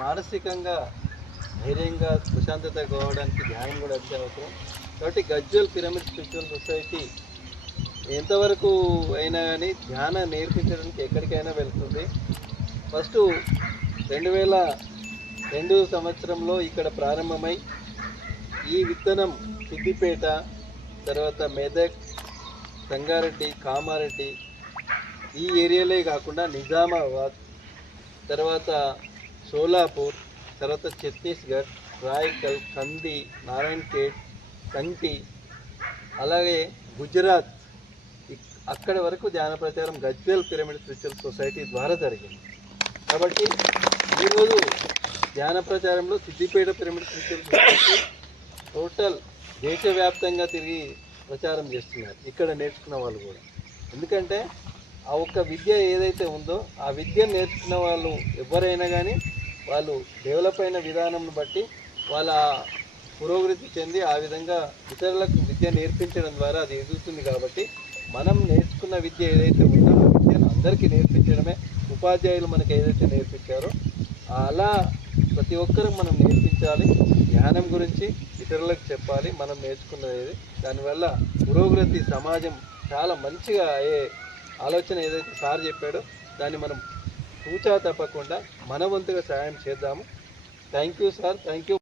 మానసికంగా ధైర్యంగా ప్రశాంతత కావడానికి ధ్యానం కూడా అంతే అవసరం. కాబట్టి గజ్వేల్ పిరమిడ్ స్పిరిచువల్ సొసైటీ ఎంతవరకు అయినా కానీ ధ్యానం నేర్పించడానికి ఎక్కడికైనా వెళ్తుంది. ఫస్ట్ 2002 సంవత్సరంలో ఇక్కడ ప్రారంభమై ఈ విత్తనం సిద్దిపేట, తర్వాత మెదక్, సంగారెడ్డి, కామారెడ్డి ఈ ఏరియాలే కాకుండా నిజామాబాద్, తర్వాత సోలాపూర్, తర్వాత ఛత్తీస్గఢ్, రాయకల్, కంది, నారాయణఖేడ్, కంటి, అలాగే గుజరాత్ అక్కడి వరకు ధ్యాన ప్రచారం గజ్వేల్ పిరమిడ్ స్పిరిచువల్ సొసైటీ ద్వారా జరిగింది. కాబట్టి ఈరోజు ధ్యాన ప్రచారంలో Siddipet pyramid spiritual society total దేశవ్యాప్తంగా తిరిగి ప్రచారం చేస్తున్నారు ఇక్కడ నేర్చుకున్న వాళ్ళు కూడా. ఎందుకంటే ఆ ఒక్క విద్య ఏదైతే ఉందో ఆ విద్యను నేర్చుకున్న వాళ్ళు ఎవరైనా కానీ వాళ్ళు డెవలప్ అయిన విధానంను బట్టి వాళ్ళ పురోగతి చెంది ఆ విధంగా ఇతరులకు విద్య నేర్పించడం ద్వారా అది ఎదుగుతుంది. కాబట్టి మనం నేర్చుకున్న విద్య ఏదైతే ఉందో ఆ విద్యను అందరికీ నేర్పించడమే ఉపాధ్యాయులు మనకు ఏదైతే నేర్పించారో అలా ప్రతి ఒక్కరూ మనం నేర్పించాలి. ధ్యానం గురించి ఇతరులకు చెప్పాలి మనం నేర్చుకున్నది. దానివల్ల పురోగతి సమాజం చాలా మంచిగా అయ్యే ఆలోచన ఏదైతే సార్ చెప్పాడో దాన్ని మనం తూచా తప్పకుండా మన వంతుగా సహాయం చేద్దాము. Thank you sir, thank you.